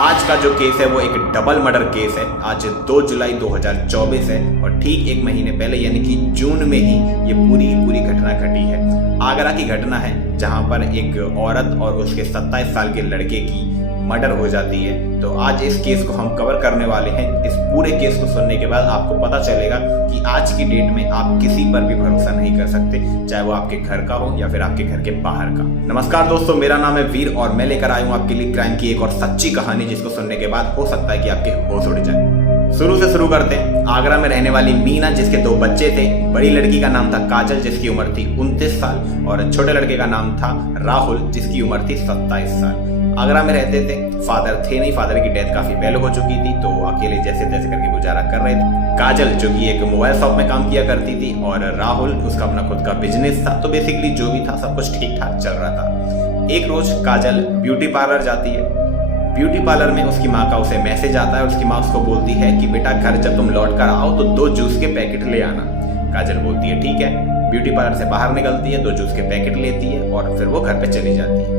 आज का जो केस है वो एक डबल मर्डर केस है। आज 2 जुलाई 2024 है और ठीक एक महीने पहले यानी कि जून में ही ये पूरी घटना घटी है। आगरा की घटना है जहां पर एक औरत और उसके 27 साल के लड़के की मर्डर हो जाती है। तो आज इस केस को हम कवर करने वाले हैं। इस पूरे केस को सुनने के बाद आपको पता चलेगा कि आज की डेट में आप किसी पर भी भरोसा नहीं कर सकते, चाहे वो आपके घर का हो या फिर आपके घर के बाहर का। नमस्कार दोस्तों, मेरा नाम है वीर और मैं लेकर आया हूँ आपके लिए क्राइम की एक और सच्ची कहानी, जिसको सुनने के बाद हो सकता है कि आपके होश उड़ जाए। शुरू से शुरू करते हैं। आगरा में रहने वाली मीना, जिसके 2 बच्चे थे। बड़ी लड़की का नाम था काजल, जिसकी उम्र थी 29 साल और छोटे लड़के का नाम था राहुल, जिसकी उम्र थी 27 साल। आगरा में रहते थे। फादर थे नहीं, फादर की डेथ काफी पहले हो चुकी थी, तो अकेले जैसे तैसे करके गुजारा कर रहे थे। काजल जो कि एक मोबाइल शॉप में काम किया करती थी और राहुल उसका अपना खुद का बिजनेस था। तो बेसिकली जो भी था सब कुछ ठीक ठाक चल रहा था। एक रोज काजल ब्यूटी पार्लर जाती है। ब्यूटी पार्लर में उसकी माँ का उसे मैसेज आता है और उसकी माँ उसको बोलती है कि बेटा घर जब तुम लौट कर आओ तो 2 जूस के पैकेट ले आना। काजल बोलती है ठीक है। ब्यूटी पार्लर से बाहर निकलती है, 2 जूस के पैकेट लेती है और फिर वो घर पे चली जाती है।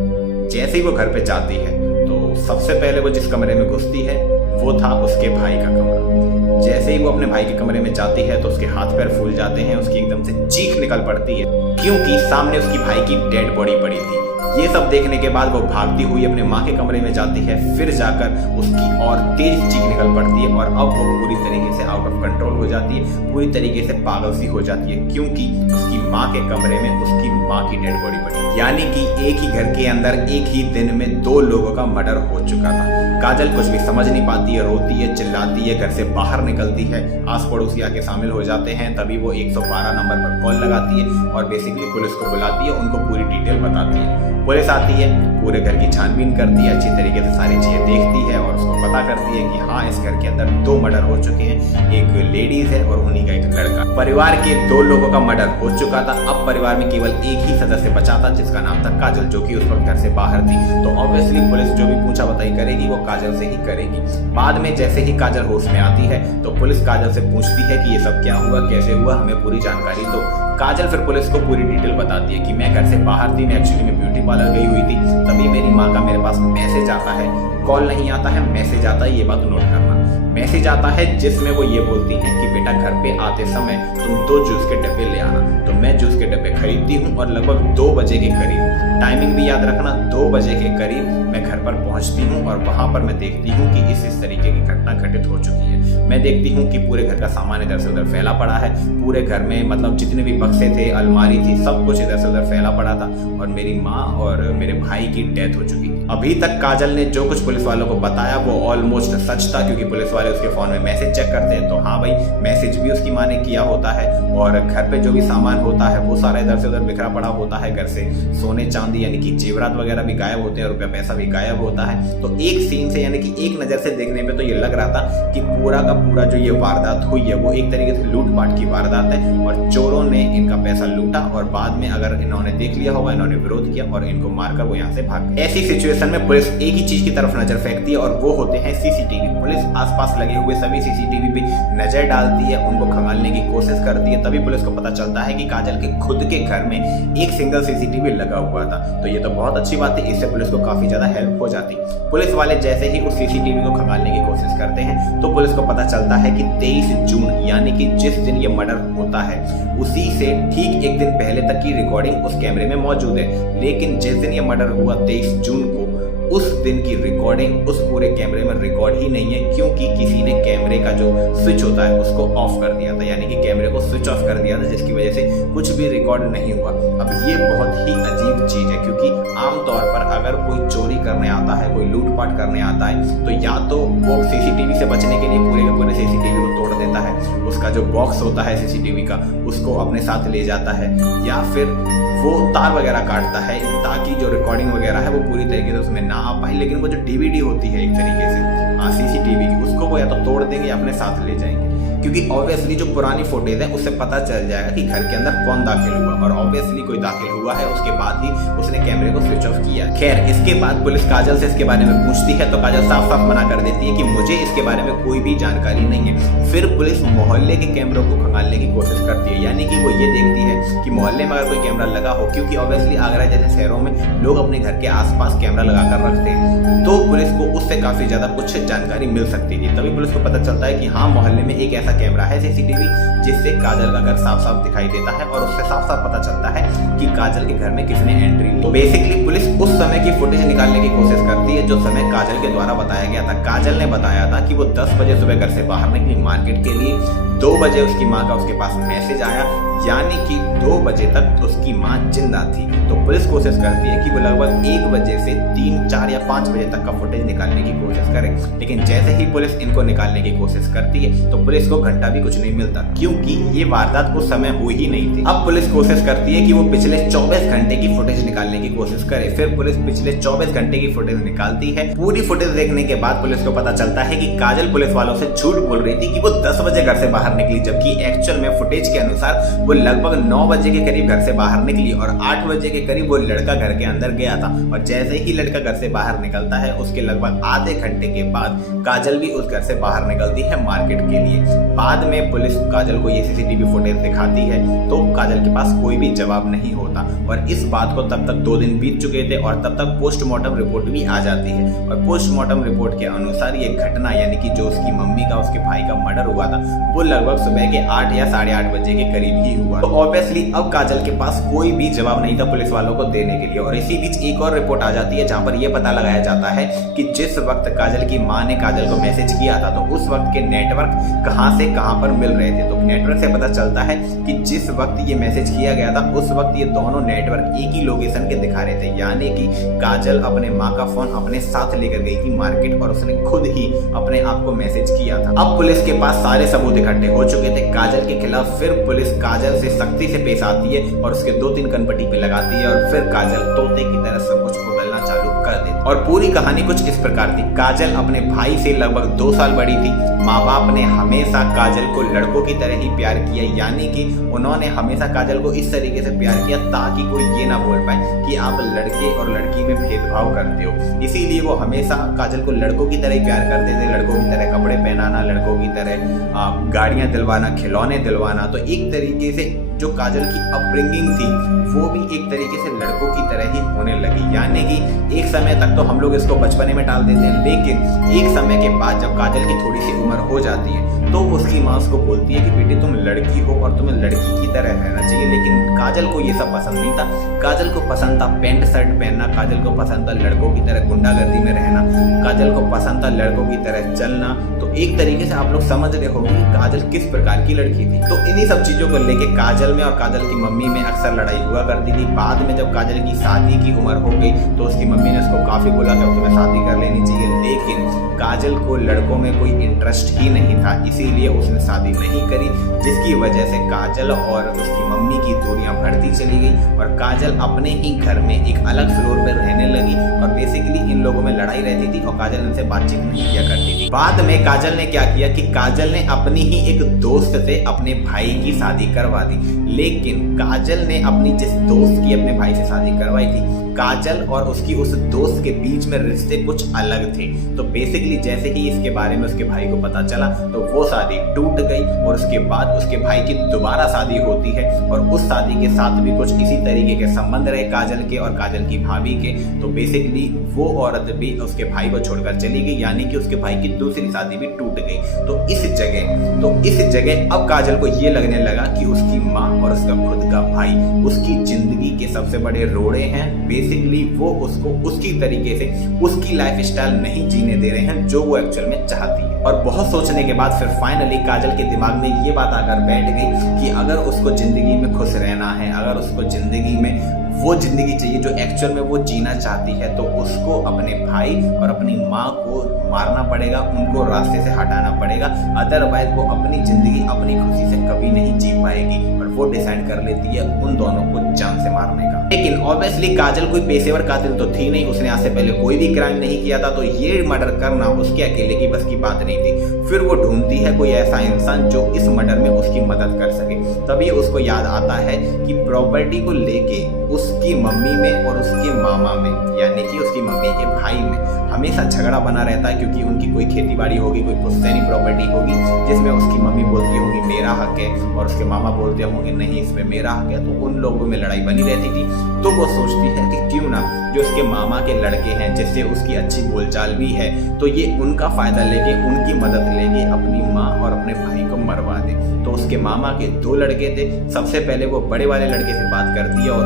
जैसे ही वो घर पे जाती है तो सबसे पहले वो जिस कमरे में घुसती है वो था उसके भाई का कमरा। जैसे ही वो अपने भाई के कमरे में जाती है तो उसके हाथ पैर फूल जाते हैं, उसकी एकदम से चीख निकल पड़ती है क्योंकि सामने उसकी भाई की डेड बॉडी पड़ी थी। ये सब देखने के बाद वो भागती हुई अपने माँ के कमरे में जाती है। फिर जाकर उसकी और तेज चीख निकल पड़ती है और अब वो पूरी तरीके से आउट ऑफ कंट्रोल हो जाती है, पूरी तरीके से पागल सी हो जाती है क्योंकि उसकी माँ के कमरे में उसकी माँ की डेड बॉडी पड़ी, यानी कि एक ही घर के अंदर एक ही दिन में 2 लोगों का मर्डर हो चुका था। काजल कुछ भी समझ नहीं पाती है, रोती है, चिल्लाती है, घर से बाहर निकलती है। आस पड़ोसी आके शामिल हो जाते हैं। तभी वो 112 नंबर पर कॉल लगाती है और बेसिकली पुलिस को बुलाती है, उनको पूरी डिटेल बताती है। पुलिस आती है, पूरे घर की छानबीन करती है, अच्छी तरीके से सारी चीजें देखती है और उसको पता करती है कि हाँ, इस घर के अंदर 2 मर्डर हो चुके हैं। एक लेडीज है और उन्हीं का एक लड़का। परिवार के 2 लोगों का मर्डर हो चुका था। अब परिवार में केवल एक ही सदस्य बचा था जिसका नाम था काजल, जो कि उस वक्त घर से बाहर थी। तो ऑब्वियसली पुलिस जो भी पूछा बताई करेगी वो काजल से ही करेगी। बाद में जैसे ही काजल होश में आती है तो पुलिस काजल से पूछती है कि ये सब क्या हुआ, कैसे हुआ, हमें पूरी जानकारी दो। काजल फिर पुलिस को पूरी डिटेल बताती है कि मैं घर से बाहर थी, मैं एक्चुअली में ब्यूटी पार्लर गई हुई थी, तभी मेरी माँ का मेरे पास मैसेज आता है, कॉल नहीं आता है, मैसेज आता है। ये बात नोट करना। मैसेज आता है जिसमें वो ये बोलती हैं कि बेटा घर पे आते समय तुम 2 जूस के डब्बे ले आना। तो मैं जूस के डब्बे खरीदती हूँ और लगभग 2 बजे के करीब, टाइमिंग भी याद रखना, 2 बजे के करीब मैं घर पर पहुंचती हूँ और वहां पर मैं देखती हूँ कि इस तरीके की घटना घटित हो चुकी है। मैं देखती हूँ कि पूरे घर का सामान इधर से उधर फैला पड़ा है। पूरे घर में मतलब जितने भी बक्से थे, अलमारी थी, सब कुछ इधर से उधर फैला पड़ा था और मेरी माँ और मेरे भाई की डेथ हो चुकी थी। अभी तक काजल ने जो कुछ पुलिस वालों को बताया वो ऑलमोस्ट सच था क्योंकि पुलिस वाले उसके फोन में मैसेज चेक करते हैं। तो हाँ भाई, मैसेज भी उसकी माँ ने किया होता है और घर पे जो भी सामान होता है वो सारा इधर से उधर बिखरा पड़ा होता है। घर से सोने चांदी यानी कि जेवरात वगैरह भी गायब होते हैं, रुपया पैसा भी गायब होता है। तो एक सीन से यानी कि एक नजर से देखने पे तो ये लग रहा था कि पूरा का पूरा जो ये वारदात हुई है वो एक तरीके से लूटपाट की वारदात है और चोरों ने इनका पैसा लूटा और बाद में अगर इन्होंने देख लिया होगा, इन्होंने विरोध किया और इनको मारकर वो यहाँ से भाग गए। ऐसी सिचुएशन में पुलिस एक ही चीज की तरफ नजर फेंकती है और वो होते हैं सीसीटीवी। पुलिस आसपास लगे हुए सभी सीसीटीवी पे नजर डालती है, उनको खंगालने की कोशिश करती है। तभी पुलिस को पता चलता है कि काजल के खुद के घर में एक सिंगल सीसीटीवी लगा हुआ था। तो ये तो बहुत अच्छी बात है, इससे पुलिस को काफी ज्यादा हेल्प हो जाती। पुलिस वाले जैसे ही उस सीसीटीवी को खंगालने की कोशिश करते हैं तो पुलिस को पता चलता है कि 23 जून यानी कि जिस दिन ये मर्डर होता है उसी से ठीक एक दिन पहले तक की रिकॉर्डिंग उस कैमरे में मौजूद है। लेकिन जिस दिन ये मर्डर हुआ 23 जून को, उस दिन की रिकॉर्डिंग उस पूरे कैमरे में रिकॉर्ड ही नहीं है क्योंकि किसी ने कैमरे का जो स्विच होता है उसको ऑफ कर दिया था, यानी कि कैमरे को स्विच ऑफ कर दिया था, जिसकी वजह से कुछ भी रिकॉर्ड नहीं हुआ। अब ये बहुत ही अजीब चीज है क्योंकि आमतौर पर अगर कोई चोरी करने आता है, कोई लूटपाट करने आता है तो या तो वो सीसीटीवी से बचने के लिए पूरे के पूरे सीसीटीवी को तोड़ देता है, उसका जो बॉक्स होता है सीसीटीवी का उसको अपने साथ ले जाता है, या फिर वो तार वगैरह काटता है ताकि जो रिकॉर्डिंग वगैरह है वो पूरी तरीके से उसमें ना आ पाए। लेकिन वो जो डीवीडी होती है एक तरीके से सीसीटीवी की, उसको वो या तो तोड़ देंगे या अपने साथ ले जाएंगे। क्योंकि ऑब्वियसली जो पुरानी फोटेज है उससे पता चल जाएगा कि घर के अंदर कौन दाखिल हुआ, और ऑब्वियसली कोई दाखिल हुआ है, उसके बाद ही उसने कैमरे को स्विच ऑफ किया। खैर, इसके बाद पुलिस काजल से इसके बारे में पूछती है तो काजल साफ साफ मना कर देती है कि मुझे इसके बारे में कोई भी जानकारी नहीं है। फिर पुलिस मोहल्ले के कैमरों को खंगालने की कोशिश करती है, यानी कि वो ये देखती है कि मोहल्ले में अगर कोई कैमरा लगा हो, क्योंकि ऑब्वियसली आगरा जैसे शहरों में लोग अपने घर के आसपास कैमरा लगाकर रखते हैं, तो पुलिस को उससे काफी ज्यादा कुछ जानकारी मिल सकती थी। तभी पुलिस को पता चलता है कि हाँ, मोहल्ले में एक ऐसा कैमरा है सीसीटीवी जिससे काजल का घर साफ साफ दिखाई देता है, और उससे साफ साफ पता चलता है कि काजल के घर में किसने एंट्री ली। तो बेसिकली पुलिस उस समय की फुटेज निकालने की कोशिश करती है जो समय काजल के द्वारा बताया गया था। काजल ने बताया था कि वो 10 बजे सुबह घर से बाहर निकली मार्केट के लिए, 2 बजे उसकी माँ का उसके पास मैसेज आया, यानी कि 2 बजे तक उसकी माँ जिंदा थी। तो पुलिस कोशिश करती है कि वो लगभग 1 बजे से 3, 4 या 5 बजे तक का फुटेज निकालने की कोशिश करे, लेकिन जैसे ही पुलिस इनको निकालने की कोशिश करती है तो पुलिस को घंटा भी कुछ नहीं मिलता, क्योंकि ये वारदात उस समय हुई ही नहीं थी। अब पुलिस कोशिश करती है कि वो पिछले 24 घंटे की फुटेज निकालने की कोशिश करे। फिर पुलिस पिछले 24 घंटे की फुटेज निकालती है। पूरी फुटेज देखने के बाद पुलिस को पता चलता है कि काजल पुलिस वालों से झूठ बोल रही थी कि वो 10 बजे घर से बाहर निकली, जबकि एक्चुअल में फुटेज के अनुसार वो लगभग 9 बजे के करीब घर से बाहर निकली, और 8 बजे के करीब वो लड़का घर के अंदर गया था। और जैसे ही लड़का घर से बाहर निकलता है, उसके लगभग आधे घंटे के बाद काजल भी उस घर से बाहर निकलती है मार्केट के लिए। बाद में पुलिस काजल को ये सीसीटीवी फुटेज दिखाती है तो काजल के पास कोई भी जवाब नहीं होता, और इस बात को तब तक 2 दिन बीत चुके थे, और तब तक पोस्टमार्टम रिपोर्ट भी आ जाती है। और पोस्टमार्टम रिपोर्ट के अनुसार ये घटना, यानी कि जो उसकी मम्मी का उसके भाई का मर्डर हुआ था, वो लगभग सुबह के 8 या 8:30 बजे के करीब ही हुआ। तो ऑब्वियसली अब काजल के पास कोई भी जवाब नहीं था पुलिस वालों को देने के लिए। और इसी बीच एक और रिपोर्ट आ जाती है जहां पर यह पता लगाया जाता है कि जिस वक्त काजल की मां ने काजल को मैसेज किया था, तो उस वक्त के नेटवर्क कहां से कहां पर मिल रहे थे। तो नेटवर्क से पता चलता है कि जिस वक्त ये मैसेज किया गया था, उस वक्त ये दोनों नेटवर्क एक ही लोकेशन के दिखा रहे थे, यानी कि काजल अपने माँ का फोन अपने साथ लेकर गई थी मार्केट, और उसने खुद ही अपने आप को मैसेज किया था। अब पुलिस के पास सारे सबूत इकट्ठे हो चुके थे काजल के खिलाफ। फिर पुलिस काजल से सख्ती से पेश आती है और उसके 2-3 कनपट्टी पे लगाती है, और फिर काजल तोते की तरह सब कुछ उगलना चालू कर देती। और पूरी कहानी कुछ इस प्रकार थी। काजल अपने भाई से लगभग 2 साल बड़ी थी। माँ बाप ने हमेशा काजल को लड़कों की तरह ही प्यार किया, यानी कि उन्होंने हमेशा काजल को इस तरीके से प्यार किया ताकि कोई ये ना बोल पाए कि आप लड़के और लड़की में भेदभाव करते हो। इसीलिए वो हमेशा काजल को लड़कों की तरह ही प्यार करते थे, लड़कों की तरह कपड़े पहनाना, लड़कों की तरह गाड़ियां दिलवाना, खिलौने दिलवाना। तो एक तरीके से जो काजल की अपब्रिंगिंग थी वो भी एक तरीके से लड़कों की तरह ही होने लगी, यानी कि एक समय तक तो हम लोग इसको बचपने में डाल देते हैं, लेकिन एक समय के बाद जब काजल की थोड़ी सी उम्र हो जाती है तो उसकी माँ उसको बोलती है कि बेटी तुम लड़की हो और तुम्हें लड़की की तरह रहना चाहिए। लेकिन काजल को ये सब पसंद नहीं था। काजल को पसंद था पैंट शर्ट पहनना, काजल को पसंद था लड़कों की तरह गुंडागर्दी में रहना, काजल को पसंद था लड़कों की तरह चलना। तो एक तरीके से आप लोग समझ रहे होंगे कि काजल किस प्रकार की लड़की थी। तो इन्हीं सब चीजों को लेके काजल में और काजल की मम्मी में अक्सर लड़ाई हुआ करती थी। बाद में जब काजल की शादी की उम्र हो गई तो उसकी मम्मी ने उसको काफी बोला कि अब तुम्हें शादी कर लेनी चाहिए, लेकिन काजल को लड़कों में कोई इंटरेस्ट ही नहीं था, इसीलिए उसने शादी नहीं करी, जिसकी वजह से काजल और उसकी मम्मी की दूरियां बढ़ती चली गई और काजल अपने ही घर में एक अलग फ्लोर पर रहने लगी। और बेसिकली इन लोगों में लड़ाई रहती थी और काजल इनसे बातचीत नहीं किया करती थी। बाद में काजल ने क्या किया कि काजल ने अपनी ही एक दोस्त से अपने भाई की शादी करवा दी। लेकिन काजल ने अपनी जिस दोस्त की अपने भाई से शादी करवाई थी, काजल और उसकी उस दोस्त के बीच में रिश्ते कुछ अलग थे। तो बेसिकली जैसे ही इसके बारे में उसके भाई को पता चला तो वो शादी टूट गई और उसके बाद उसके भाई की दोबारा शादी होती है और उस शादी के साथ भी कुछ इसी तरीके के संबंध रहे काजल के और काजल की भाभी के। तो बेसिकली वो औरत भी उसके भाई को छोड़कर चली गई, यानी कि उसके भाई की दूसरी शादी भी टूट गई। तो इस जगह अब काजल को ये लगने लगा कि उसकी माँ और उसका खुद का भाई उसकी जिंदगी के सबसे बड़े रोड़े हैं। बेसिकली वो उसको उसकी तरीके से उसकी लाइफ स्टाइल नहीं जीने दे रहे हैं जो वो एक्चुअल में चाहती है। और बहुत सोचने के बाद फिर फाइनली काजल के दिमाग में ये बात आकर बैठ गई कि अगर उसको जिंदगी में खुश रहना है, अगर उसको जिंदगी में वो जिंदगी चाहिए जो एक्चुअल में वो जीना चाहती है, तो उसको अपने भाई और अपनी माँ को मारना पड़ेगा, उनको रास्ते से हटाना पड़ेगा। अदरवाइज वो अपनी जिंदगी अपनी खुशी से कभी नहीं जी पाएगी। और वो डिसाइड कर लेती है उन दोनों को जान से मारने का। लेकिन ऑब्वियसली काजल कोई पेशेवर कातिल तो थी नहीं, उसने आज से पहले कोई भी क्राइम नहीं किया था, तो ये मर्डर करना उसके अकेले की बस की बात नहीं थी। फिर वो ढूंढती है कोई ऐसा इंसान जो इस मर्डर में उसकी मदद कर सके। तभी उसको याद आता है कि प्रॉपर्टी को लेके उसकी मम्मी में और उसके मामा में, यानी कि उसकी मम्मी के भाई में हमेशा झगड़ा बना रहता है, क्योंकि उनकी कोई खेती बाड़ी होगी, कोई पुश्तैनी प्रॉपर्टी होगी जिसमें उसकी मम्मी बोलती होगी मेरा हक है और उसके मामा बोलते होंगे नहीं इसमें मेरा हक है, तो उन लोगों में लड़ाई बनी रहती थी। तो वो सोचती है कि क्यों ना जो उसके मामा के लड़के हैं जिससे उसकी अच्छी बोलचाल भी है, तो ये उनका फायदा लेके उनकी मदद लेके अपनी माँ और अपने भाई को मरवा दे। तो उसके मामा के 2 लड़के थे, सबसे पहले वो बड़े वाले लड़के से बात करती है और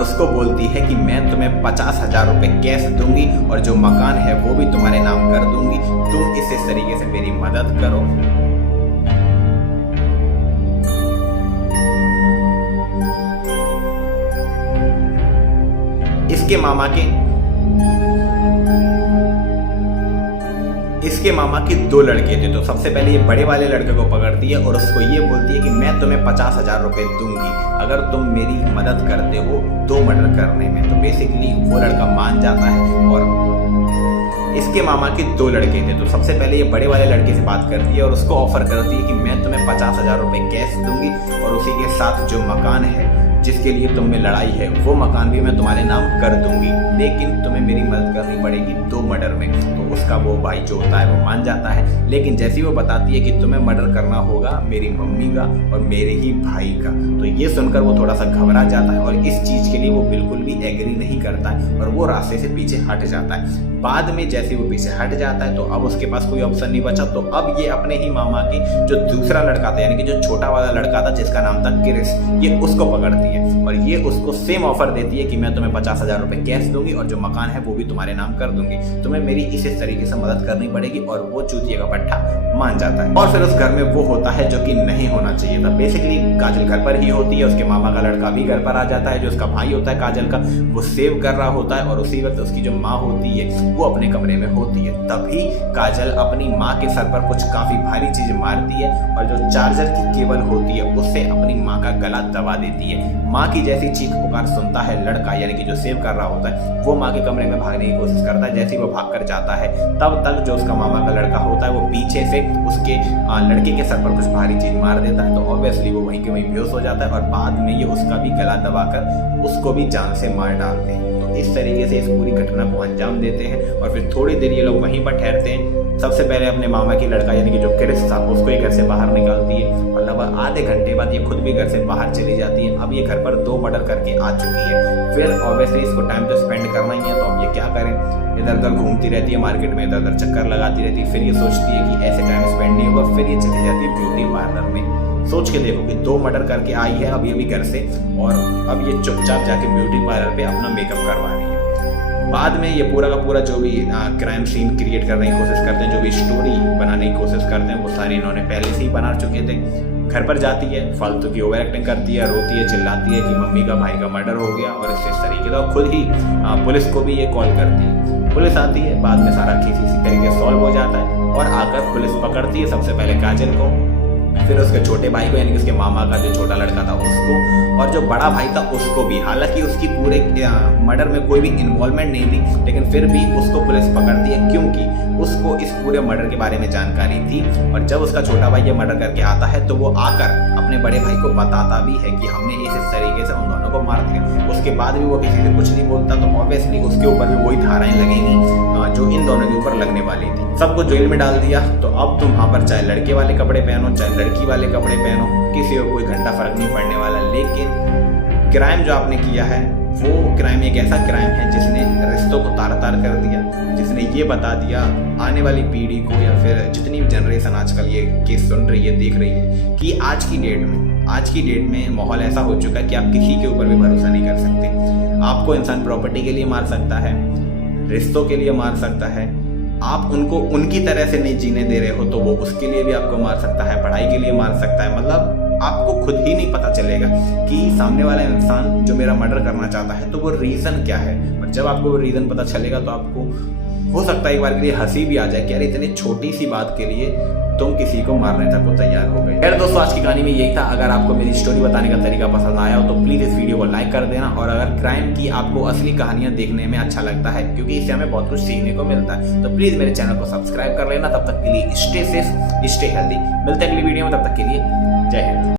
उसको बोलती है कि मैं तुम्हें 50,000 रुपये कैश दूंगी और जो मकान है वो भी तुम्हारे नाम कर दूंगी, तुम इस तरीके से मेरी मदद करो। इसके मामा के 2 लड़के थे, तो सबसे पहले ये बड़े वाले लड़के को पकड़ती है और उसको ये बोलती है कि मैं तुम्हें 50,000 रुपये दूंगी अगर तुम मेरी मदद करते हो 2 मर्डर करने में। तो बेसिकली वो लड़का मान जाता है और इसके मामा के 2 लड़के थे, तो सबसे पहले ये बड़े वाले लड़के से बात करती है और उसको ऑफर करती है कि मैं तुम्हें 50,000 रुपये कैश दूंगी और उसी के साथ जो मकान है जिसके लिए तुम में लड़ाई है वो मकान भी मैं तुम्हारे नाम कर दूंगी, लेकिन तुम्हें मेरी मदद करनी पड़ेगी 2 मर्डर में। तो उसका वो भाई जो होता है वो मान जाता है, लेकिन जैसे ही वो बताती है कि तुम्हें मर्डर करना होगा मेरी मम्मी का और मेरे ही भाई का, तो ये सुनकर वो थोड़ा सा घबरा जाता है और इस चीज़ के लिए वो बिल्कुल भी एग्री नहीं करता है और वो रास्ते से पीछे हट जाता है। बाद में जैसे वो पीछे हट जाता है तो अब उसके पास कोई ऑप्शन नहीं बचा, तो अब ये अपने ही मामा के जो दूसरा लड़का था, यानी कि जो छोटा वाला लड़का था जिसका नाम था क्रिस, ये उसको पकड़ती है और ये उसको सेम ऑफर देती है कि मैं तुम्हें 50,000 रुपये कैश दूंगी और जो मकान है वो भी तुम्हारे नाम कर दूंगी, तुम्हें मेरी इस तरीके से मदद करनी पड़ेगी। और वो चूतिया का पट्टा मान जाता है और फिर उस घर में वो होता है जो कि नहीं होना चाहिए था। बेसिकली काजल घर पर ही होती है, उसके मामा का लड़का भी घर पर आ जाता है, जो उसका भाई होता है काजल का, वो सेव कर रहा होता है और उसी वक्त उसकी जो माँ होती है वो अपने कमरे में होती है। तभी काजल अपनी माँ के सर पर कुछ काफी भारी चीज मारती है और जो चार्जर की केबल होती है उससे अपनी माँ का गला दबा देती है। माँ की जैसी चीख पुकार सुनता है लड़का, यानी कि जो सेव कर रहा होता है, वो माँ के कमरे में भागने की कोशिश करता है। जैसे ही वो भाग कर जाता है तब तक जो उसका मामा का लड़का होता है वो पीछे से उसके लड़के के सर पर कुछ भारी चीज मार देता है, तो ऑब्वियसली वो वहीं के वहीं बेहोश हो जाता है और बाद में ये उसका भी गला दबाकर उसको भी जान से मार डालते हैं। तो इस तरीके से इस पूरी घटना को अंजाम देते हैं और फिर थोड़ी देर ये लोग वहीं पर ठहरते हैं। सबसे पहले अपने मामा की लड़का यानी कि जो क्रिस था उसको ये घर से बाहर निकालती है और लगभग आधे घंटे बाद ये खुद भी घर से बाहर चली जाती है। अब ये घर पर 2 मर्डर करके आ चुकी है, फिर ऑब्वियसली इसको टाइम तो स्पेंड करना ही है, तो अब ये क्या करें, इधर उधर घूमती रहती है मार्केट में, इधर उधर चक्कर लगाती रहती है। फिर ये सोचती है कि ऐसे टाइम स्पेंड नहीं होगा, फिर ये चली जाती है ब्यूटी पार्लर में। सोच के देखो कि 2 मर्डर करके आई है अब ये भी घर से, और अब ये चुपचाप जाके ब्यूटी पार्लर पे अपना मेकअप करवा रही है। बाद में ये पूरा का पूरा जो भी क्राइम सीन क्रिएट करने की कोशिश करते हैं, जो भी स्टोरी बनाने की कोशिश करते हैं, वो सारी इन्होंने पहले से ही बना चुके थे। घर पर जाती है, फालतू की ओवर एक्टिंग करती है, रोती है, चिल्लाती है कि मम्मी का भाई का मर्डर हो गया और इस तरीके का खुद ही पुलिस को भी ये कॉल करती है। पुलिस आती है, बाद में सारा केस इसी तरीके सॉल्व हो जाता है और आकर पुलिस पकड़ती है सबसे पहले काजल को, फिर उसके छोटे भाई को यानी कि उसके मामा का जो छोटा लड़का था उसको, और जो बड़ा भाई था उसको भी। हालांकि उसकी पूरे मर्डर में कोई भी इन्वॉल्वमेंट नहीं थी, लेकिन फिर भी उसको पुलिस पकड़ती है क्योंकि उसको इस पूरे मर्डर के बारे में जानकारी थी। और जब उसका छोटा भाई ये मर्डर करके आता है तो वो आकर अपने बड़े भाई को बताता भी है कि हमने इस तरीके से उन दोनों को मार दिया। उसके बाद भी वो किसी से कुछ नहीं बोलता, तो ऑब्वियसली उसके ऊपर भी वही धाराएं लगेंगी जो इन दोनों के ऊपर लगने वाली थी। सबको जेल में डाल दिया, तो अब तुम वहाँ पर चाहे लड़के वाले कपड़े पहनो चाहे लड़की वाले कपड़े पहनो, किसी को कोई घंटा फर्क नहीं पड़ने वाला। लेकिन क्राइम जो आपने किया है वो क्राइम एक ऐसा क्राइम है जिसने रिश्तों को तार तार कर दिया, जिसने ये बता दिया आने वाली पीढ़ी को या फिर जितनी भी जनरेशन आजकल ये केस सुन रही है, देख रही है, कि आज की डेट में माहौल ऐसा हो चुका है कि आप किसी के ऊपर भी भरोसा नहीं कर सकते। आपको इंसान प्रॉपर्टी के लिए मार सकता है, रिश्तों के लिए मार सकता है, आप उनको उनकी तरह से नहीं जीने दे रहे हो तो वो उसके लिए भी आपको मार सकता है, पढ़ाई के लिए मार सकता है। मतलब आपको खुद ही नहीं पता चलेगा कि सामने वाला इंसान जो मेरा मर्डर करना चाहता है तो वो रीज़न क्या है। और जब आपको वो रीज़न पता चलेगा तो आपको हो सकता है एक बार के लिए हंसी भी आ जाए कि यार इतनी छोटी सी बात के लिए तुम किसी को मारने तक को तैयार हो गए। खैर दोस्तों, आज की कहानी में यही था। अगर आपको मेरी स्टोरी बताने का तरीका पसंद आया हो तो प्लीज इस वीडियो को लाइक कर देना, और अगर क्राइम की आपको असली कहानियां देखने में अच्छा लगता है, क्योंकि इससे हमें बहुत कुछ सीखने को मिलता है, तो प्लीज मेरे चैनल को सब्सक्राइब कर लेना। तब तक के लिए स्टे सेफ, स्टे हेल्दी। मिलते हैं अगली वीडियो में, तब तक के लिए जय हिंद।